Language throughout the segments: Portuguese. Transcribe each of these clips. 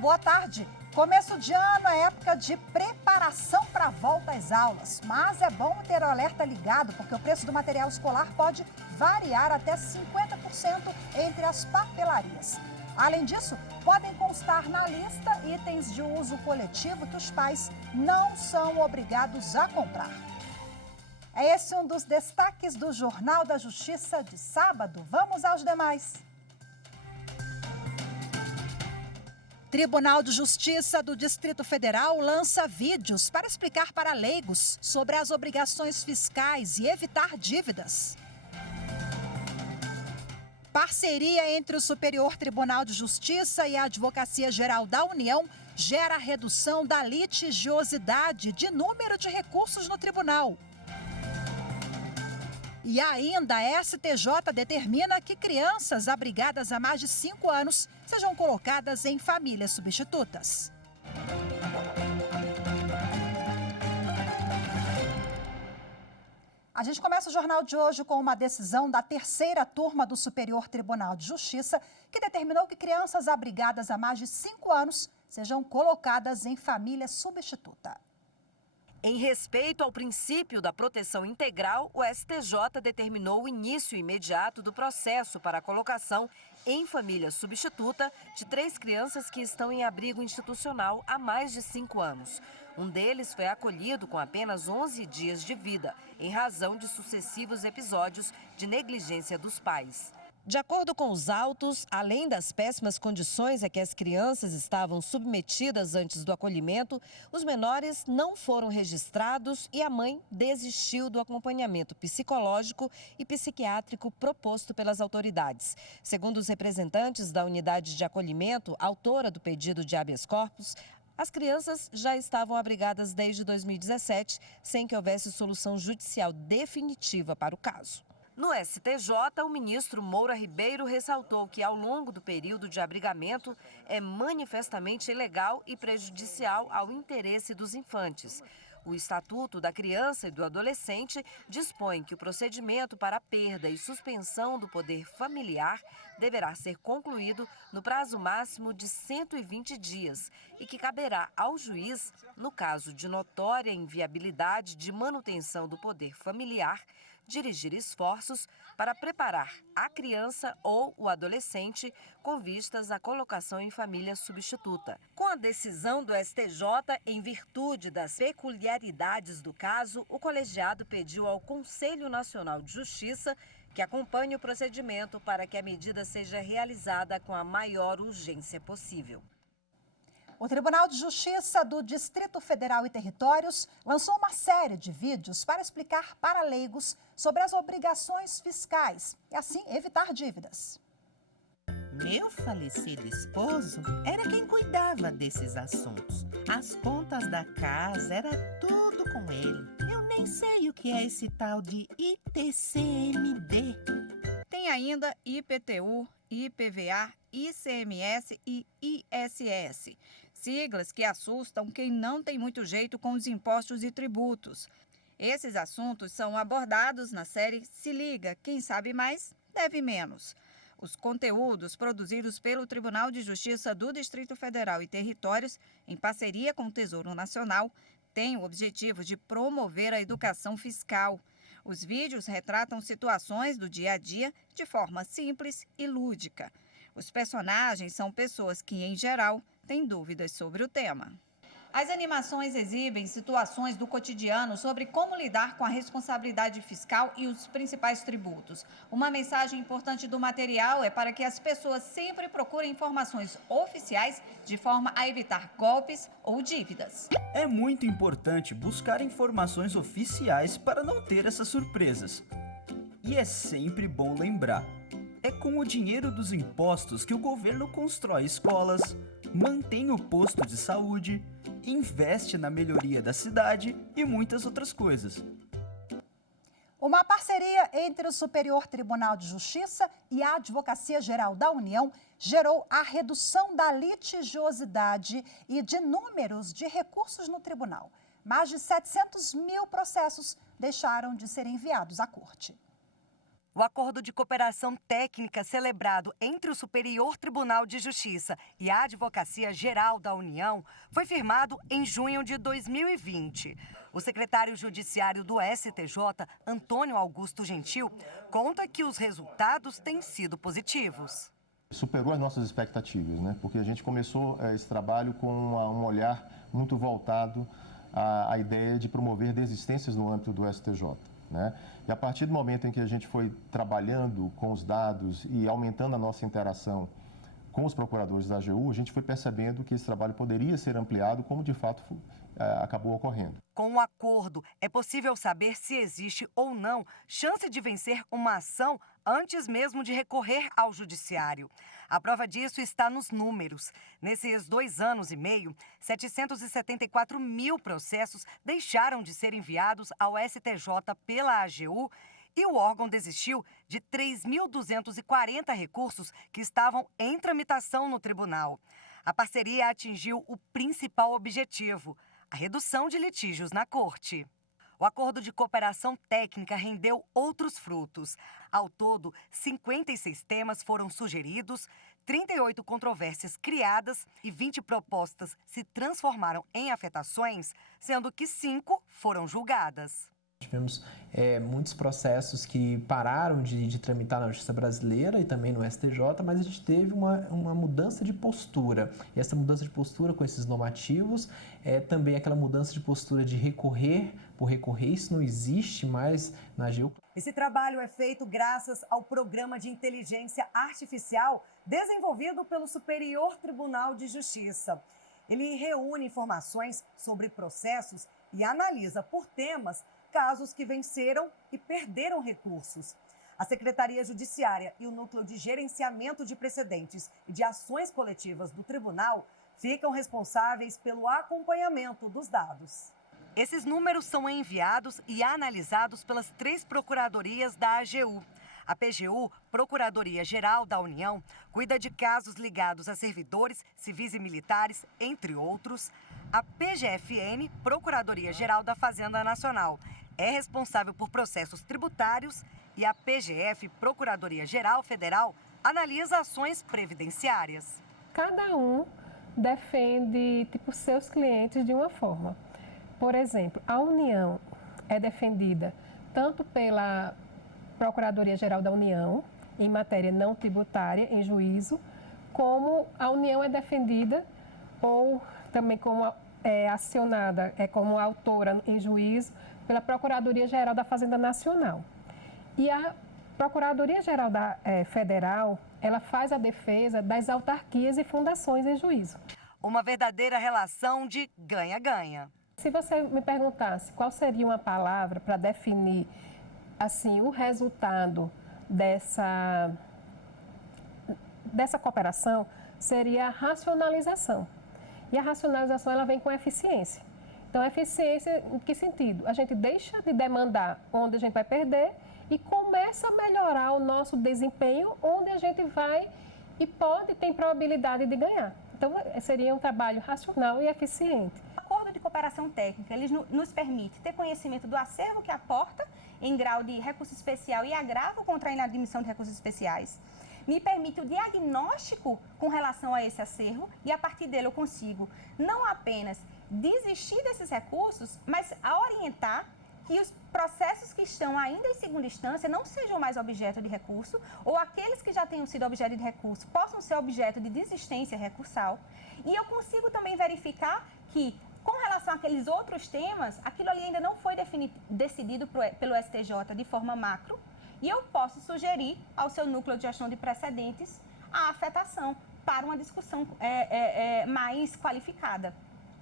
boa tarde. Começo de ano é época de preparação para a volta às aulas. Mas é bom ter o alerta ligado, porque o preço do material escolar pode variar até 50% entre as papelarias. Além disso, podem constar na lista itens de uso coletivo que os pais não são obrigados a comprar. É esse um dos destaques do Jornal da Justiça de sábado. Vamos aos demais. Tribunal de Justiça do Distrito Federal lança vídeos para explicar para leigos sobre as obrigações fiscais e evitar dívidas. Parceria entre o Superior Tribunal de Justiça e a Advocacia Geral da União gera redução da litigiosidade de número de recursos no tribunal. E ainda a STJ determina que crianças abrigadas há mais de 5 anos sejam colocadas em famílias substitutas. A gente começa o jornal de hoje com uma decisão da terceira turma do Superior Tribunal de Justiça que determinou que crianças abrigadas há mais de 5 anos sejam colocadas em família substituta. Em respeito ao princípio da proteção integral, o STJ determinou o início imediato do processo para a colocação em família substituta de 3 crianças que estão em abrigo institucional há mais de 5 anos. Um deles foi acolhido com apenas 11 dias de vida, em razão de sucessivos episódios de negligência dos pais. De acordo com os autos, além das péssimas condições a que as crianças estavam submetidas antes do acolhimento, os menores não foram registrados e a mãe desistiu do acompanhamento psicológico e psiquiátrico proposto pelas autoridades. Segundo os representantes da unidade de acolhimento, autora do pedido de habeas corpus, as crianças já estavam abrigadas desde 2017, sem que houvesse solução judicial definitiva para o caso. No STJ, o ministro Moura Ribeiro ressaltou que, ao longo do período de abrigamento, é manifestamente ilegal e prejudicial ao interesse dos infantes. O Estatuto da Criança e do Adolescente dispõe que o procedimento para a perda e suspensão do poder familiar deverá ser concluído no prazo máximo de 120 dias e que caberá ao juiz, no caso de notória inviabilidade de manutenção do poder familiar, dirigir esforços para preparar a criança ou o adolescente com vistas à colocação em família substituta. Com a decisão do STJ, em virtude das peculiaridades do caso, o colegiado pediu ao Conselho Nacional de Justiça que acompanhe o procedimento para que a medida seja realizada com a maior urgência possível. O Tribunal de Justiça do Distrito Federal e Territórios lançou uma série de vídeos para explicar para leigos sobre as obrigações fiscais e, assim, evitar dívidas. Meu falecido esposo era quem cuidava desses assuntos. As contas da casa era tudo com ele. Eu nem sei o que é esse tal de ITCMD. Tem ainda IPTU, IPVA, ICMS e ISS. Siglas que assustam quem não tem muito jeito com os impostos e tributos. Esses assuntos são abordados na série Se Liga, quem sabe mais, deve menos. Os conteúdos produzidos pelo Tribunal de Justiça do Distrito Federal e Territórios, em parceria com o Tesouro Nacional, têm o objetivo de promover a educação fiscal. Os vídeos retratam situações do dia a dia de forma simples e lúdica. Os personagens são pessoas que, em geral, têm dúvidas sobre o tema. As animações exibem situações do cotidiano sobre como lidar com a responsabilidade fiscal e os principais tributos. Uma mensagem importante do material é para que as pessoas sempre procurem informações oficiais de forma a evitar golpes ou dívidas. É muito importante buscar informações oficiais para não ter essas surpresas. E é sempre bom lembrar: é com o dinheiro dos impostos que o governo constrói escolas, mantém o posto de saúde, investe na melhoria da cidade e muitas outras coisas. Uma parceria entre o Superior Tribunal de Justiça e a Advocacia Geral da União gerou a redução da litigiosidade e de números de recursos no tribunal. Mais de 700 mil processos deixaram de ser enviados à corte. O O acordo de cooperação técnica celebrado entre o Superior Tribunal de Justiça e a Advocacia Geral da União foi firmado em junho de 2020. O secretário judiciário do STJ, Antônio Augusto Gentil, conta que os resultados têm sido positivos. Superou as nossas expectativas, né? Porque a gente começou esse trabalho com um olhar muito voltado à ideia de promover desistências no âmbito do STJ. Né? E a partir do momento em que a gente foi trabalhando com os dados e aumentando a nossa interação com os procuradores da AGU, a gente foi percebendo que esse trabalho poderia ser ampliado, como de fato acabou ocorrendo. Com o acordo, é possível saber se existe ou não chance de vencer uma ação antes mesmo de recorrer ao judiciário. A prova disso está nos números. Nesses 2 anos e meio, 774 mil processos deixaram de ser enviados ao STJ pela AGU e o órgão desistiu de 3.240 recursos que estavam em tramitação no tribunal. A parceria atingiu o principal objetivo: a redução de litígios na corte. O acordo de cooperação técnica rendeu outros frutos. Ao todo, 56 temas foram sugeridos, 38 controvérsias criadas e 20 propostas se transformaram em afetações, sendo que 5 foram julgadas. Tivemos muitos processos que pararam de tramitar na Justiça Brasileira e também no STJ, mas a gente teve uma mudança de postura. E essa mudança de postura com esses normativos é também aquela mudança de postura de recorrer por recorrer. Isso não existe mais na AGU. Esse trabalho é feito graças ao Programa de Inteligência Artificial desenvolvido pelo Superior Tribunal de Justiça. Ele reúne informações sobre processos e analisa por temas casos que venceram e perderam recursos. A Secretaria Judiciária e o Núcleo de Gerenciamento de Precedentes e de Ações Coletivas do Tribunal ficam responsáveis pelo acompanhamento dos dados. Esses números são enviados e analisados pelas 3 procuradorias da AGU. A PGU, Procuradoria-Geral da União, cuida de casos ligados a servidores, civis e militares, entre outros. A PGFN, Procuradoria-Geral da Fazenda Nacional, é responsável por processos tributários e a PGF, Procuradoria-Geral Federal, analisa ações previdenciárias. Cada um defende seus clientes de uma forma. Por exemplo, a União é defendida tanto pela Procuradoria-Geral da União, em matéria não tributária, em juízo, como a União é defendida ou também como acionada, como autora em juízo pela Procuradoria-Geral da Fazenda Nacional. E a Procuradoria-Geral Federal, ela faz a defesa das autarquias e fundações em juízo. Uma verdadeira relação de ganha-ganha. Se você me perguntasse qual seria uma palavra para definir assim, o resultado dessa cooperação, seria a racionalização. E a racionalização ela vem com eficiência. Então, eficiência em que sentido? A gente deixa de demandar onde a gente vai perder e começa a melhorar o nosso desempenho onde a gente vai e tem probabilidade de ganhar. Então, seria um trabalho racional e eficiente. O acordo de cooperação técnica, ele nos permite ter conhecimento do acervo que aporta em grau de recurso especial e agravo contra a inadmissão de recursos especiais. Me permite o diagnóstico com relação a esse acervo e, a partir dele, eu consigo não apenas desistir desses recursos, mas a orientar que os processos que estão ainda em segunda instância não sejam mais objeto de recurso ou aqueles que já tenham sido objeto de recurso possam ser objeto de desistência recursal. E eu consigo também verificar que, com relação àqueles outros temas, aquilo ali ainda não foi decidido pelo STJ de forma macro e eu posso sugerir ao seu núcleo de gestão de precedentes a afetação para uma discussão mais qualificada.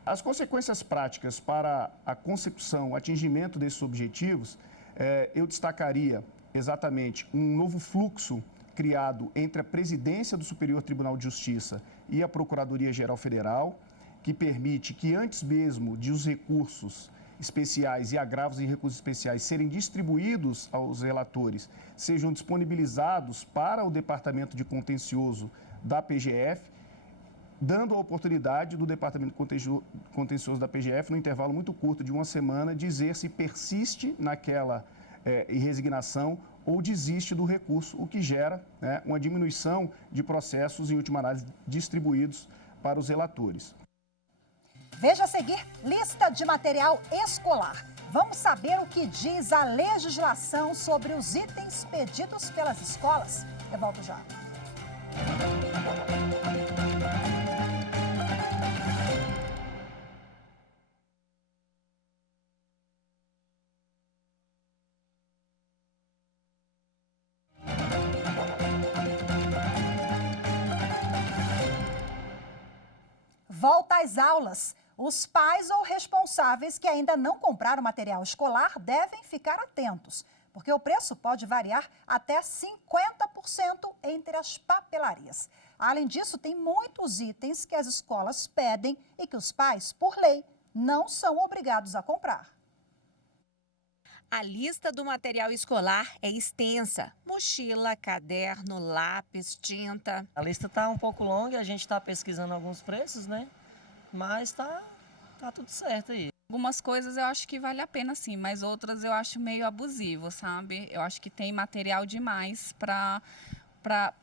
As consequências práticas para a consecução, o atingimento desses objetivos, eu destacaria exatamente um novo fluxo criado entre a presidência do Superior Tribunal de Justiça e a Procuradoria-Geral Federal, que permite que antes mesmo de os recursos especiais e agravos em recursos especiais serem distribuídos aos relatores, sejam disponibilizados para o Departamento de Contencioso da PGF, dando a oportunidade do Departamento Contencioso da PGF, no intervalo muito curto de uma semana, dizer se persiste naquela e resignação ou desiste do recurso, o que gera, né, uma diminuição de processos, em última análise, distribuídos para os relatores. Veja a seguir lista de material escolar. Vamos saber o que diz a legislação sobre os itens pedidos pelas escolas. Eu volto já. Volta às aulas. Os pais ou responsáveis que ainda não compraram material escolar devem ficar atentos, porque o preço pode variar até 50% entre as papelarias. Além disso, tem muitos itens que as escolas pedem e que os pais, por lei, não são obrigados a comprar. A lista do material escolar é extensa. Mochila, caderno, lápis, tinta. A lista está um pouco longa, a gente está pesquisando alguns preços, né? Mas tá tudo certo aí. Algumas coisas eu acho que vale a pena sim, mas outras eu acho meio abusivo, sabe? Eu acho que tem material demais para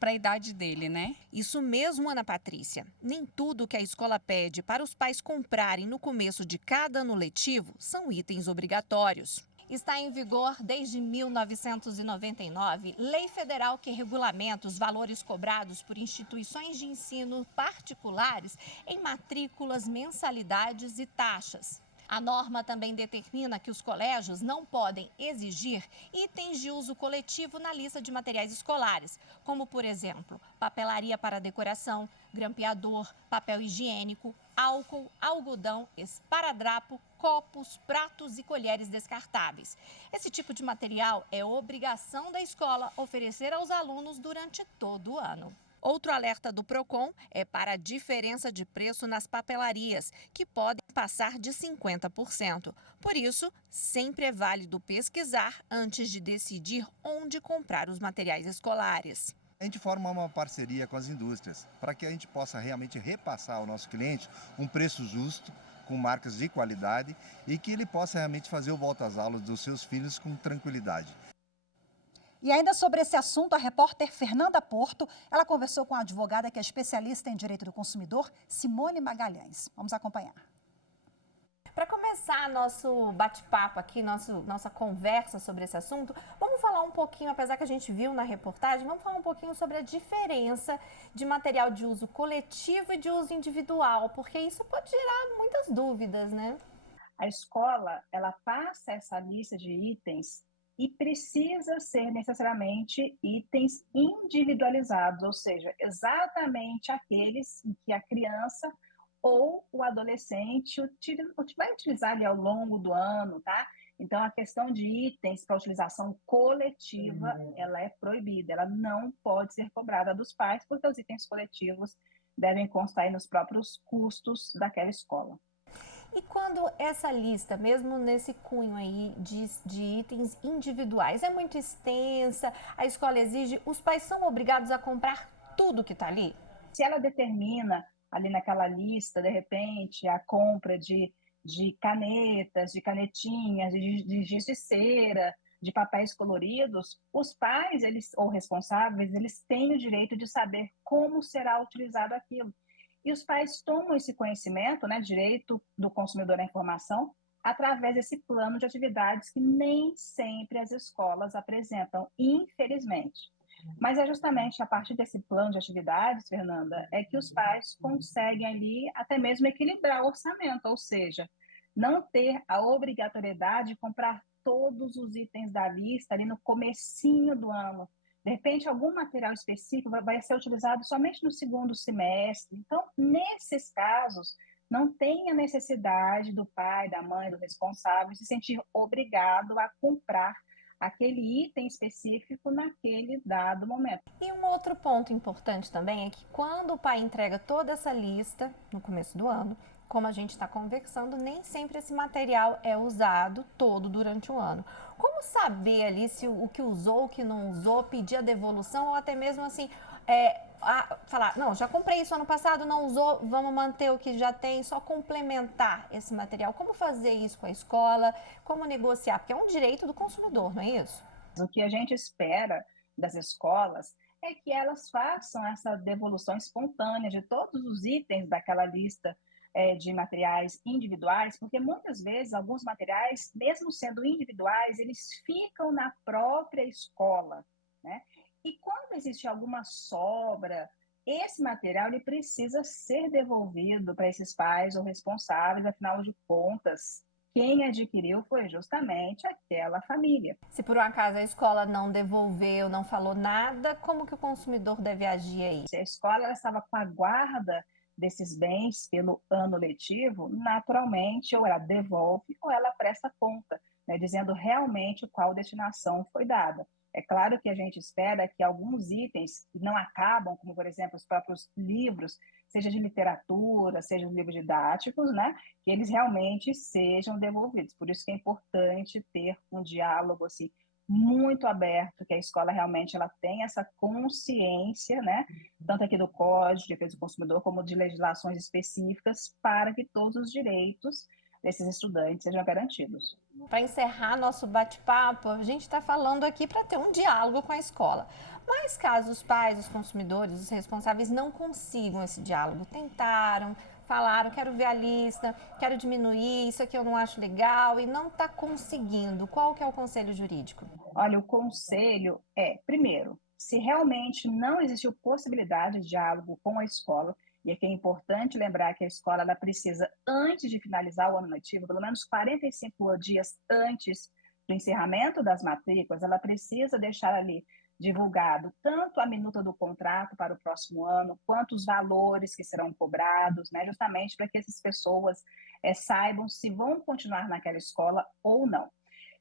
a idade dele, né? Isso mesmo, Ana Patrícia. Nem tudo que a escola pede para os pais comprarem no começo de cada ano letivo são itens obrigatórios. Está em vigor desde 1999, lei federal que regulamenta os valores cobrados por instituições de ensino particulares em matrículas, mensalidades e taxas. A norma também determina que os colégios não podem exigir itens de uso coletivo na lista de materiais escolares, como, por exemplo, papelaria para decoração, grampeador, papel higiênico, álcool, algodão, esparadrapo, copos, pratos e colheres descartáveis. Esse tipo de material é obrigação da escola oferecer aos alunos durante todo o ano. Outro alerta do PROCON é para a diferença de preço nas papelarias, que podem passar de 50%. Por isso, sempre é válido pesquisar antes de decidir onde comprar os materiais escolares. A gente forma uma parceria com as indústrias para que a gente possa realmente repassar ao nosso cliente um preço justo, com marcas de qualidade e que ele possa realmente fazer o volta às aulas dos seus filhos com tranquilidade. E ainda sobre esse assunto, a repórter Fernanda Porto, ela conversou com a advogada que é especialista em direito do consumidor, Simone Magalhães. Vamos acompanhar. Para começar nosso bate-papo aqui, nossa conversa sobre esse assunto, vamos falar um pouquinho, apesar que a gente viu na reportagem, vamos falar um pouquinho sobre a diferença de material de uso coletivo e de uso individual, porque isso pode gerar muitas dúvidas, né? A escola, ela passa essa lista de itens e precisa ser necessariamente itens individualizados, ou seja, exatamente aqueles que a criança ou o adolescente vai utilizar ali ao longo do ano, tá? Então, a questão de itens para utilização coletiva, ela é proibida, ela não pode ser cobrada dos pais, porque os itens coletivos devem constar aí nos próprios custos daquela escola. E quando essa lista, mesmo nesse cunho aí de itens individuais, é muito extensa, a escola exige, os pais são obrigados a comprar tudo que está ali? Se ela determina ali naquela lista, de repente, a compra de canetas, de canetinhas, de giz de cera, de papéis coloridos, os pais ou responsáveis, eles têm o direito de saber como será utilizado aquilo. E os pais tomam esse conhecimento, né, direito do consumidor à informação, através desse plano de atividades que nem sempre as escolas apresentam, infelizmente. Mas é justamente a partir desse plano de atividades, Fernanda, é que os pais conseguem ali até mesmo equilibrar o orçamento, ou seja, não ter a obrigatoriedade de comprar todos os itens da lista ali no comecinho do ano. De repente, algum material específico vai ser utilizado somente no segundo semestre. Então, nesses casos, não tem a necessidade do pai, da mãe, do responsável se sentir obrigado a comprar aquele item específico naquele dado momento. E um outro ponto importante também é que quando o pai entrega toda essa lista no começo do ano, como a gente está conversando, nem sempre esse material é usado todo durante o ano. Como saber ali se o que usou, o que não usou, pedir a devolução ou até mesmo assim, falar, não, já comprei isso ano passado, não usou, vamos manter o que já tem, só complementar esse material? Como fazer isso com a escola? Como negociar? Porque é um direito do consumidor, não é isso? O que a gente espera das escolas é que elas façam essa devolução espontânea de todos os itens daquela lista de materiais individuais, porque muitas vezes alguns materiais, mesmo sendo individuais, eles ficam na própria escola, né? E quando existe alguma sobra, esse material ele precisa ser devolvido para esses pais ou responsáveis, afinal de contas, quem adquiriu foi justamente aquela família. Se por um acaso a escola não devolveu, não falou nada, como que o consumidor deve agir aí? Se a escola ela estava com a guarda desses bens pelo ano letivo, naturalmente ou ela devolve ou ela presta conta, né, dizendo realmente qual destinação foi dada. É claro que a gente espera que alguns itens que não acabam, como, por exemplo, os próprios livros, seja de literatura, seja de livros didáticos, né, que eles realmente sejam devolvidos. Por isso que é importante ter um diálogo assim, muito aberto, que a escola realmente ela tem essa consciência, né, tanto aqui do Código de Defesa do Consumidor, como de legislações específicas, para que todos os direitos desses estudantes sejam garantidos. Para encerrar nosso bate-papo, a gente está falando aqui para ter um diálogo com a escola. Mas caso os pais, os consumidores, os responsáveis não consigam esse diálogo, tentaram, falaram, quero ver a lista, quero diminuir, isso aqui eu não acho legal e não está conseguindo, qual que é o conselho jurídico? Olha, o conselho é, primeiro, se realmente não existiu possibilidade de diálogo com a escola, e aqui é importante lembrar que a escola ela precisa, antes de finalizar o ano letivo, pelo menos 45 dias antes do encerramento das matrículas, ela precisa deixar ali divulgado tanto a minuta do contrato para o próximo ano, quanto os valores que serão cobrados, né, justamente para que essas pessoas saibam se vão continuar naquela escola ou não.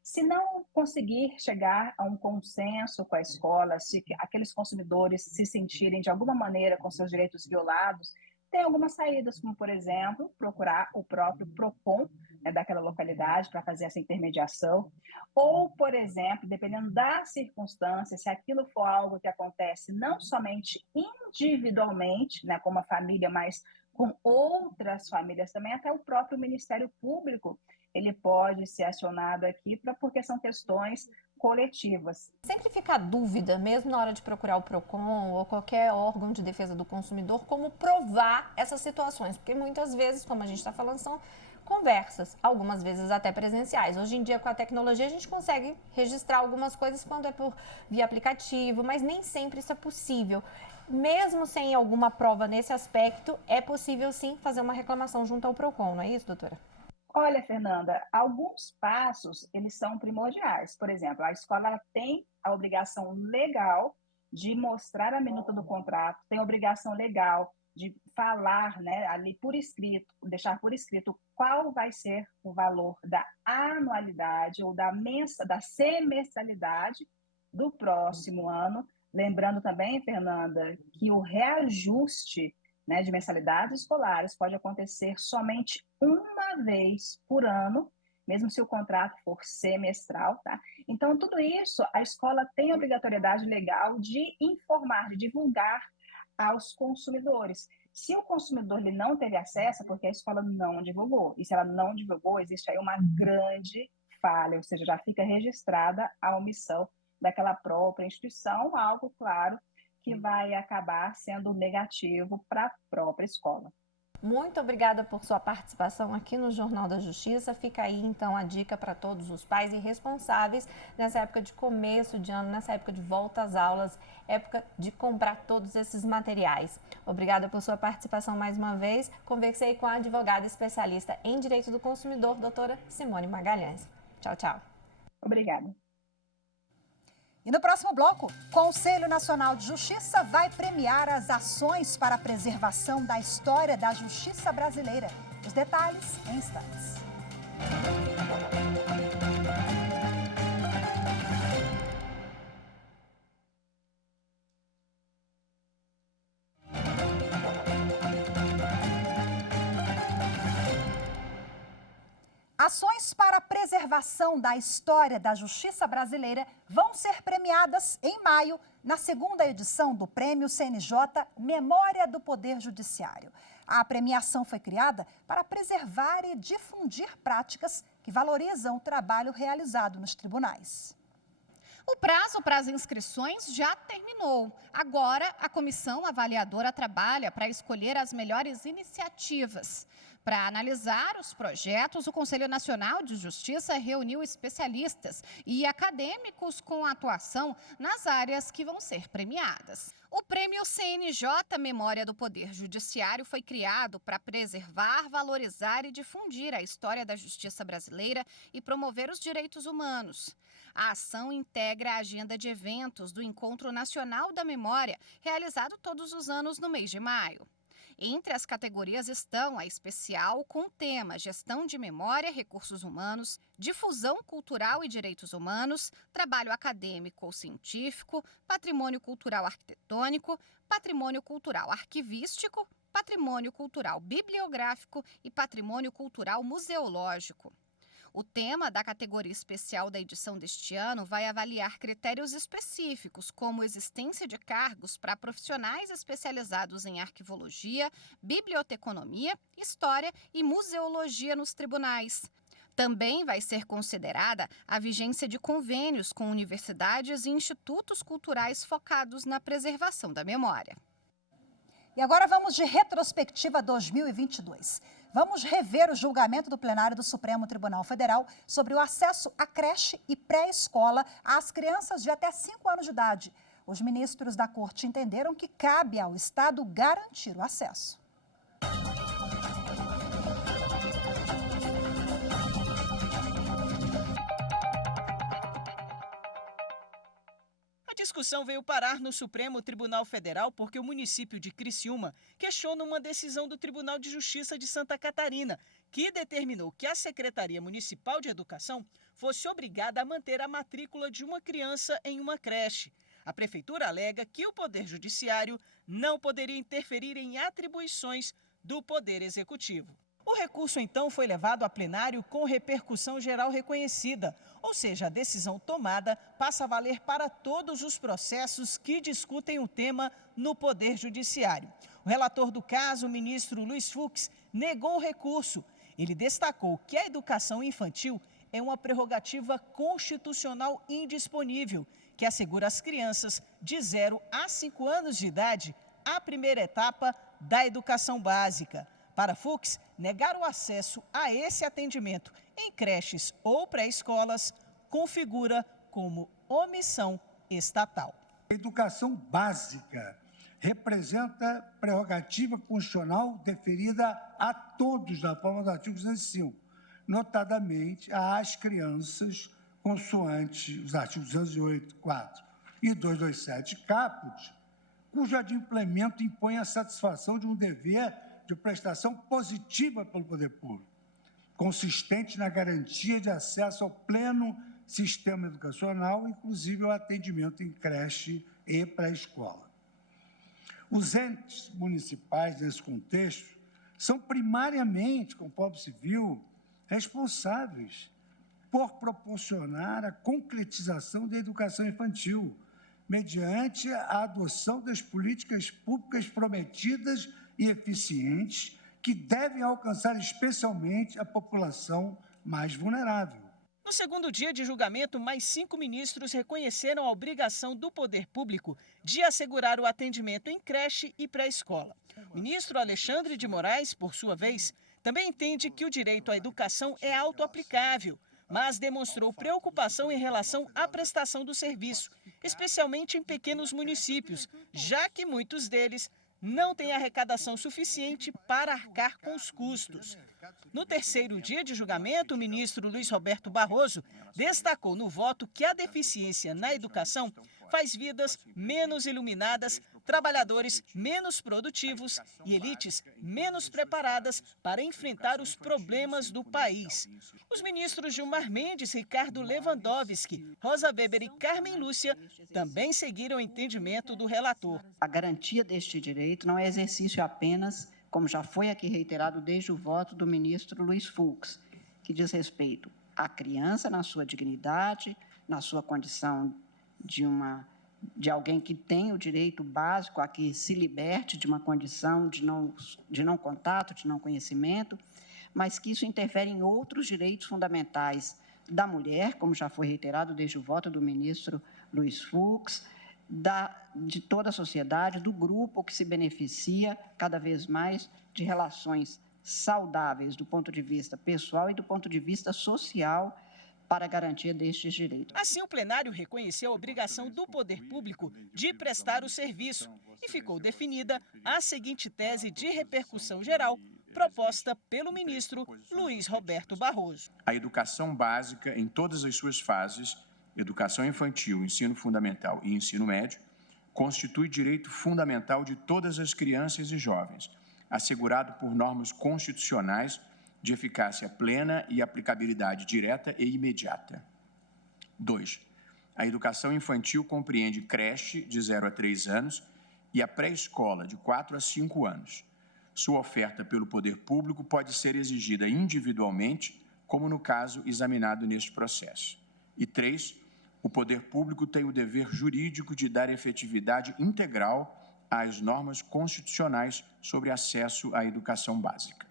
Se não conseguir chegar a um consenso com a escola, se aqueles consumidores se sentirem de alguma maneira com seus direitos violados, tem algumas saídas, como, por exemplo, procurar o próprio PROCON, né, daquela localidade para fazer essa intermediação, ou, por exemplo, dependendo da circunstância, se aquilo for algo que acontece não somente individualmente, né, com uma família, mas com outras famílias também, até o próprio Ministério Público, ele pode ser acionado aqui porque são questões coletivas. Sempre fica a dúvida, mesmo na hora de procurar o PROCON ou qualquer órgão de defesa do consumidor, como provar essas situações, porque muitas vezes, como a gente está falando, são conversas, algumas vezes até presenciais. Hoje em dia, com a tecnologia, a gente consegue registrar algumas coisas quando é por via aplicativo, mas nem sempre isso é possível. Mesmo sem alguma prova nesse aspecto, é possível sim fazer uma reclamação junto ao PROCON, não é isso, doutora? Olha, Fernanda, alguns passos, eles são primordiais. Por exemplo, a escola tem a obrigação legal de mostrar a minuta do contrato, tem a obrigação legal de falar, né, ali por escrito, deixar por escrito qual vai ser o valor da anualidade ou da semestralidade do próximo ano. Lembrando também, Fernanda, que o reajuste, né, de mensalidades escolares pode acontecer somente uma vez por ano, mesmo se o contrato for semestral, tá? Então, tudo isso, a escola tem a obrigatoriedade legal de informar, de divulgar aos consumidores. Se o consumidor ele não teve acesso, é porque a escola não divulgou. E se ela não divulgou, existe aí uma grande falha, ou seja, já fica registrada a omissão daquela própria instituição, algo, claro, que vai acabar sendo negativo para a própria escola. Muito obrigada por sua participação aqui no Jornal da Justiça. Fica aí, então, a dica para todos os pais e responsáveis nessa época de começo de ano, nessa época de volta às aulas, época de comprar todos esses materiais. Obrigada por sua participação mais uma vez. Conversei com a advogada especialista em Direito do Consumidor, doutora Simone Magalhães. Tchau, tchau. Obrigada. E no próximo bloco, o Conselho Nacional de Justiça vai premiar as ações para a preservação da história da justiça brasileira. Os detalhes em instantes. Ações para a preservação da história da justiça brasileira vão ser premiadas em maio, na segunda edição do Prêmio CNJ Memória do Poder Judiciário. A premiação foi criada para preservar e difundir práticas que valorizam o trabalho realizado nos tribunais. O prazo para as inscrições já terminou. Agora, a comissão avaliadora trabalha para escolher as melhores iniciativas. Para analisar os projetos, o Conselho Nacional de Justiça reuniu especialistas e acadêmicos com atuação nas áreas que vão ser premiadas. O Prêmio CNJ Memória do Poder Judiciário foi criado para preservar, valorizar e difundir a história da justiça brasileira e promover os direitos humanos. A ação integra a agenda de eventos do Encontro Nacional da Memória, realizado todos os anos no mês de maio. Entre as categorias estão a especial com o tema Gestão de Memória, Recursos Humanos, Difusão Cultural e Direitos Humanos, Trabalho Acadêmico ou Científico, Patrimônio Cultural Arquitetônico, Patrimônio Cultural Arquivístico, Patrimônio Cultural Bibliográfico e Patrimônio Cultural Museológico. O tema da categoria especial da edição deste ano vai avaliar critérios específicos, como existência de cargos para profissionais especializados em arquivologia, biblioteconomia, história e museologia nos tribunais. Também vai ser considerada a vigência de convênios com universidades e institutos culturais focados na preservação da memória. E agora vamos de retrospectiva 2022. Vamos rever o julgamento do plenário do Supremo Tribunal Federal sobre o acesso à creche e pré-escola às crianças de até 5 anos de idade. Os ministros da Corte entenderam que cabe ao Estado garantir o acesso. A discussão veio parar no Supremo Tribunal Federal porque o município de Criciúma questiona uma decisão do Tribunal de Justiça de Santa Catarina, que determinou que a Secretaria Municipal de Educação fosse obrigada a manter a matrícula de uma criança em uma creche. A prefeitura alega que o Poder Judiciário não poderia interferir em atribuições do Poder Executivo. O recurso, então, foi levado a plenário com repercussão geral reconhecida, ou seja, a decisão tomada passa a valer para todos os processos que discutem o tema no Poder Judiciário. O relator do caso, o ministro Luiz Fux, negou o recurso. Ele destacou que a educação infantil é uma prerrogativa constitucional indisponível, que assegura às crianças de 0 a 5 anos de idade a primeira etapa da educação básica. Para Fux, negar o acesso a esse atendimento em creches ou pré-escolas configura como omissão estatal. A educação básica representa prerrogativa constitucional deferida a todos na forma do artigo 205, notadamente às crianças consoante os artigos 208, 4 e 227 caput, cujo adimplemento impõe a satisfação de um dever de prestação positiva pelo poder público, consistente na garantia de acesso ao pleno sistema educacional, inclusive ao atendimento em creche e pré-escola. Os entes municipais, nesse contexto, são primariamente, conforme se viu, responsáveis por proporcionar a concretização da educação infantil, mediante a adoção das políticas públicas prometidas e eficientes que devem alcançar especialmente a população mais vulnerável. No segundo dia de julgamento, mais 5 ministros reconheceram a obrigação do poder público de assegurar o atendimento em creche e pré-escola. O ministro Alexandre de Moraes, por sua vez, também entende que o direito à educação é autoaplicável, mas demonstrou preocupação em relação à prestação do serviço, especialmente em pequenos municípios, já que muitos deles não têm arrecadação suficiente para arcar com os custos. No terceiro dia de julgamento, o ministro Luiz Roberto Barroso destacou no voto que a deficiência na educação faz vidas menos iluminadas, trabalhadores menos produtivos e elites menos preparadas para enfrentar os problemas do país. Os ministros Gilmar Mendes, Ricardo Lewandowski, Rosa Weber e Carmen Lúcia também seguiram o entendimento do relator. A garantia deste direito não é exercício apenas, como já foi aqui reiterado desde o voto do ministro Luiz Fux, que diz respeito à criança na sua dignidade, na sua condição de alguém que tem o direito básico a que se liberte de uma condição de não contato, de não conhecimento, mas que isso interfere em outros direitos fundamentais da mulher, como já foi reiterado desde o voto do ministro Luiz Fux, de toda a sociedade, do grupo que se beneficia cada vez mais de relações saudáveis do ponto de vista pessoal e do ponto de vista social para a garantia destes direitos. Assim, o plenário reconheceu a obrigação do poder público de prestar o serviço e ficou definida a seguinte tese de repercussão geral proposta pelo ministro Luiz Roberto Barroso. A educação básica em todas as suas fases, educação infantil, ensino fundamental e ensino médio, constitui direito fundamental de todas as crianças e jovens, assegurado por normas constitucionais de eficácia plena e aplicabilidade direta e imediata. 2. A educação infantil compreende creche de 0 a 3 anos e a pré-escola de 4 a 5 anos. Sua oferta pelo poder público pode ser exigida individualmente, como no caso examinado neste processo. E 3. O poder público tem o dever jurídico de dar efetividade integral às normas constitucionais sobre acesso à educação básica.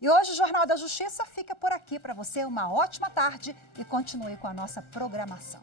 E hoje o Jornal da Justiça fica por aqui. Para você, uma ótima tarde e continue com a nossa programação.